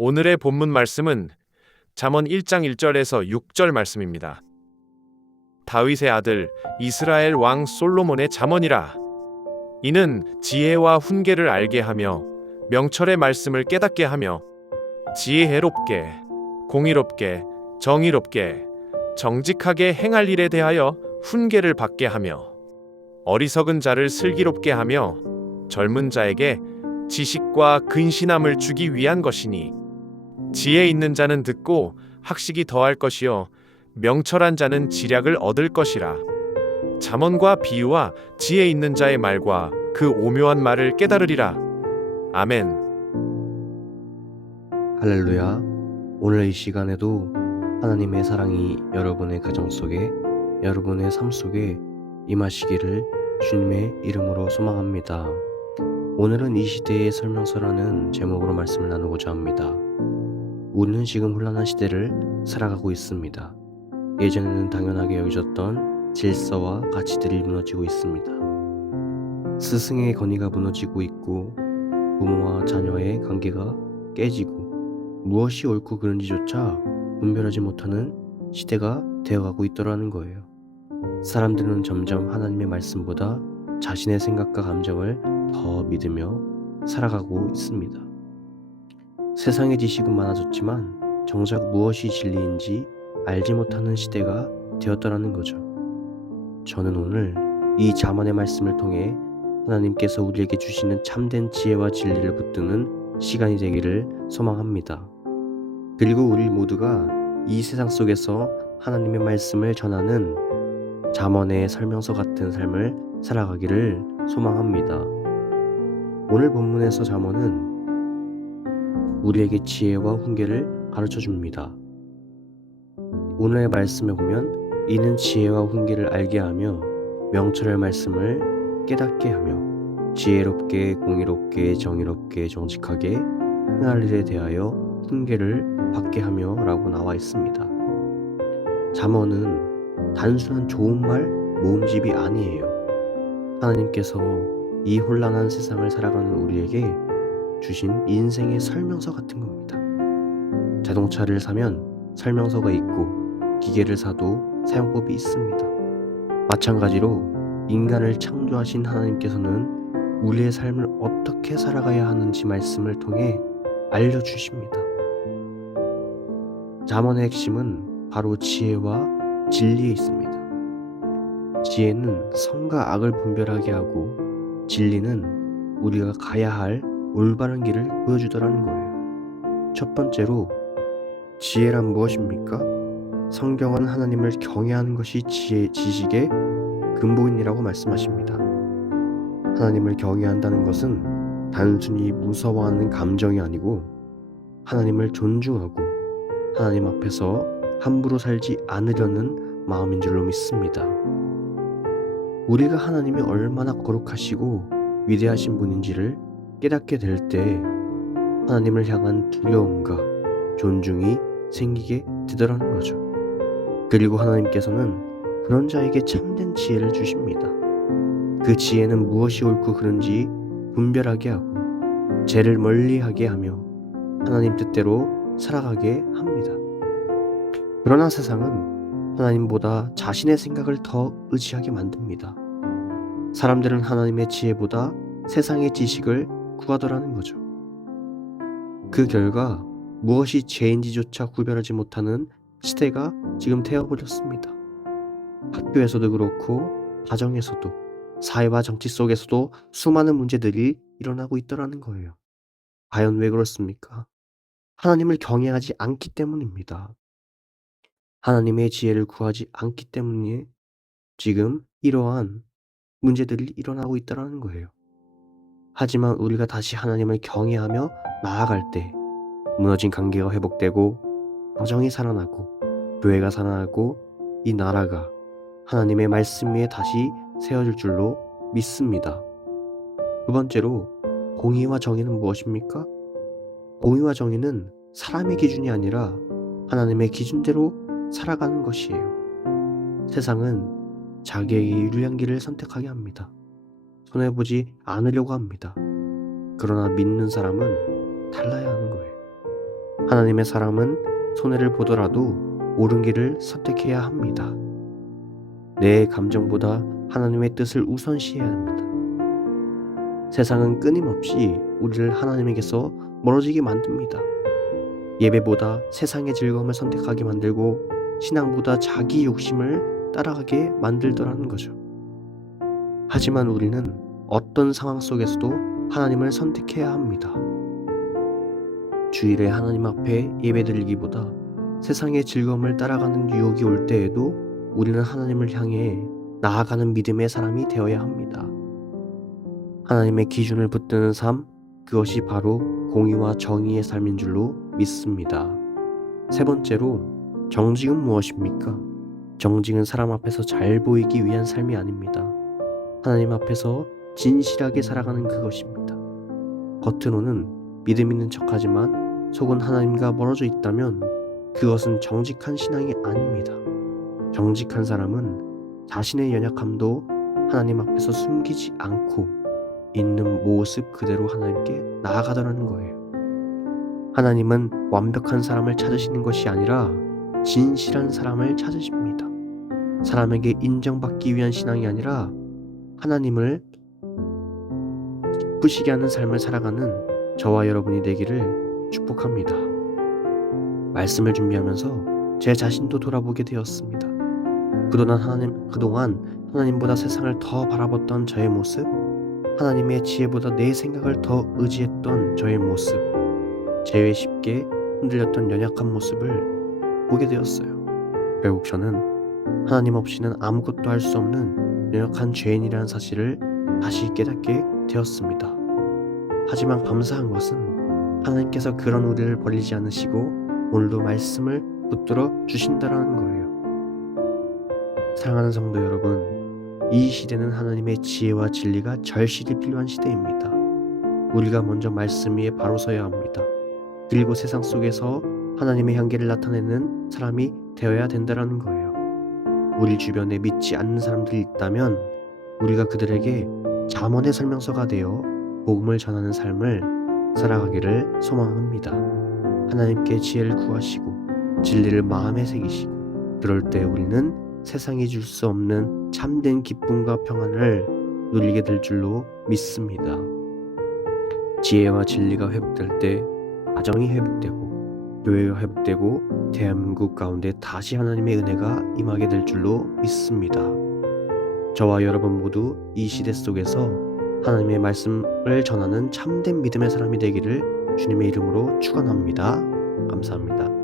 오늘의 본문 말씀은 잠언 1장 1절에서 6절 말씀입니다. 다윗의 아들 이스라엘 왕 솔로몬의 잠언이라. 이는 지혜와 훈계를 알게 하며 명철의 말씀을 깨닫게 하며 지혜롭게, 공의롭게, 정의롭게, 정직하게 행할 일에 대하여 훈계를 받게 하며 어리석은 자를 슬기롭게 하며 젊은 자에게 지식과 근신함을 주기 위한 것이니 지혜 있는 자는 듣고 학식이 더할 것이요 명철한 자는 지략을 얻을 것이라. 잠언과 비유와 지혜 있는 자의 말과 그 오묘한 말을 깨달으리라. 아멘. 할렐루야. 오늘 이 시간에도 하나님의 사랑이 여러분의 가정 속에, 여러분의 삶 속에 임하시기를 주님의 이름으로 소망합니다. 오늘은 이 시대의 설명서라는 제목으로 말씀을 나누고자 합니다. 우리는 지금 혼란한 시대를 살아가고 있습니다. 예전에는 당연하게 여겨졌던 질서와 가치들이 무너지고 있습니다. 스승의 권위가 무너지고 있고 부모와 자녀의 관계가 깨지고 무엇이 옳고 그른지조차 분별하지 못하는 시대가 되어가고 있더라는 거예요. 사람들은 점점 하나님의 말씀보다 자신의 생각과 감정을 더 믿으며 살아가고 있습니다. 세상의 지식은 많아졌지만 정작 무엇이 진리인지 알지 못하는 시대가 되었더라는 거죠. 저는 오늘 이 잠언의 말씀을 통해 하나님께서 우리에게 주시는 참된 지혜와 진리를 붙드는 시간이 되기를 소망합니다. 그리고 우리 모두가 이 세상 속에서 하나님의 말씀을 전하는 잠언의 설명서 같은 삶을 살아가기를 소망합니다. 오늘 본문에서 잠언은 우리에게 지혜와 훈계를 가르쳐 줍니다. 오늘의 말씀에 보면 이는 지혜와 훈계를 알게 하며 명철의 말씀을 깨닫게 하며 지혜롭게, 공의롭게, 정의롭게, 정직하게 행할 일에 대하여 훈계를 받게 하며 라고 나와 있습니다. 잠언은 단순한 좋은 말 모음집이 아니에요. 하나님께서 이 혼란한 세상을 살아가는 우리에게 주신 인생의 설명서 같은 겁니다. 자동차를 사면 설명서가 있고 기계를 사도 사용법이 있습니다. 마찬가지로 인간을 창조하신 하나님께서는 우리의 삶을 어떻게 살아가야 하는지 말씀을 통해 알려주십니다. 잠언의 핵심은 바로 지혜와 진리에 있습니다. 지혜는 선과 악을 분별하게 하고 진리는 우리가 가야 할 올바른 길을 보여주더라는 거예요. 첫 번째로 지혜란 무엇입니까? 성경은 하나님을 경외하는 것이 지식의 근본이라고 말씀하십니다. 하나님을 경외한다는 것은 단순히 무서워하는 감정이 아니고 하나님을 존중하고 하나님 앞에서 함부로 살지 않으려는 마음인 줄로 믿습니다. 우리가 하나님이 얼마나 거룩하시고 위대하신 분인지를 깨닫게 될 때 하나님을 향한 두려움과 존중이 생기게 되더라는 거죠. 그리고 하나님께서는 그런 자에게 참된 지혜를 주십니다. 그 지혜는 무엇이 옳고 그른지 분별하게 하고 죄를 멀리하게 하며 하나님 뜻대로 살아가게 합니다. 그러나 세상은 하나님보다 자신의 생각을 더 의지하게 만듭니다. 사람들은 하나님의 지혜보다 세상의 지식을 구하더라는 거죠. 그 결과 무엇이 죄인지조차 구별하지 못하는 시대가 지금 되어버렸습니다. 학교에서도 그렇고 가정에서도 사회와 정치 속에서도 수많은 문제들이 일어나고 있더라는 거예요. 과연 왜 그렇습니까? 하나님을 경외하지 않기 때문입니다. 하나님의 지혜를 구하지 않기 때문에 지금 이러한 문제들이 일어나고 있다는 거예요. 하지만 우리가 다시 하나님을 경외하며 나아갈 때 무너진 관계가 회복되고 가정이 살아나고 교회가 살아나고 이 나라가 하나님의 말씀 위에 다시 세워질 줄로 믿습니다. 두 번째로 공의와 정의는 무엇입니까? 공의와 정의는 사람의 기준이 아니라 하나님의 기준대로 살아가는 것이에요. 세상은 자기에게 유리한 길을 선택하게 합니다. 손해보지 않으려고 합니다. 그러나 믿는 사람은 달라야 하는 거예요. 하나님의 사람은 손해를 보더라도 옳은 길을 선택해야 합니다. 내 감정보다 하나님의 뜻을 우선시해야 합니다. 세상은 끊임없이 우리를 하나님에게서 멀어지게 만듭니다. 예배보다 세상의 즐거움을 선택하게 만들고 신앙보다 자기 욕심을 따라가게 만들더라는 거죠. 하지만 우리는 어떤 상황 속에서도 하나님을 선택해야 합니다. 주일에 하나님 앞에 예배드리기보다 세상의 즐거움을 따라가는 유혹이 올 때에도 우리는 하나님을 향해 나아가는 믿음의 사람이 되어야 합니다. 하나님의 기준을 붙드는 삶, 그것이 바로 공의와 정의의 삶인 줄로 믿습니다. 세 번째로, 정직은 무엇입니까? 정직은 사람 앞에서 잘 보이기 위한 삶이 아닙니다. 하나님 앞에서 진실하게 살아가는 그것입니다. 겉으로는 믿음 있는 척하지만 속은 하나님과 멀어져 있다면 그것은 정직한 신앙이 아닙니다. 정직한 사람은 자신의 연약함도 하나님 앞에서 숨기지 않고 있는 모습 그대로 하나님께 나아가더라는 거예요. 하나님은 완벽한 사람을 찾으시는 것이 아니라 진실한 사람을 찾으십니다. 사람에게 인정받기 위한 신앙이 아니라 하나님을 기쁘시게 하는 삶을 살아가는 저와 여러분이 되기를 축복합니다. 말씀을 준비하면서 제 자신도 돌아보게 되었습니다. 그동안 하나님보다 세상을 더 바라봤던 저의 모습, 하나님의 지혜보다 내 생각을 더 의지했던 저의 모습, 제외 쉽게 흔들렸던 연약한 모습을 보게 되었어요. 결국 저는 하나님 없이는 아무것도 할 수 없는 연약한 죄인이라는 사실을 다시 깨닫게 되었습니다. 하지만 감사한 것은 하나님께서 그런 우리를 버리지 않으시고 오늘도 말씀을 붙들어 주신다라는 거예요. 사랑하는 성도 여러분, 이 시대는 하나님의 지혜와 진리가 절실히 필요한 시대입니다. 우리가 먼저 말씀 위에 바로 서야 합니다. 그리고 세상 속에서 하나님의 향기를 나타내는 사람이 되어야 된다는 거예요. 우리 주변에 믿지 않는 사람들이 있다면 우리가 그들에게 잠언의 설명서가 되어 복음을 전하는 삶을 살아가기를 소망합니다. 하나님께 지혜를 구하시고 진리를 마음에 새기시고 그럴 때 우리는 세상이 줄 수 없는 참된 기쁨과 평안을 누리게 될 줄로 믿습니다. 지혜와 진리가 회복될 때 가정이 회복되고 교회가 회복되고 대한민국 가운데 다시 하나님의 은혜가 임하게 될 줄로 믿습니다. 저와 여러분 모두 이 시대 속에서 하나님의 말씀을 전하는 참된 믿음의 사람이 되기를 주님의 이름으로 축원합니다. 감사합니다.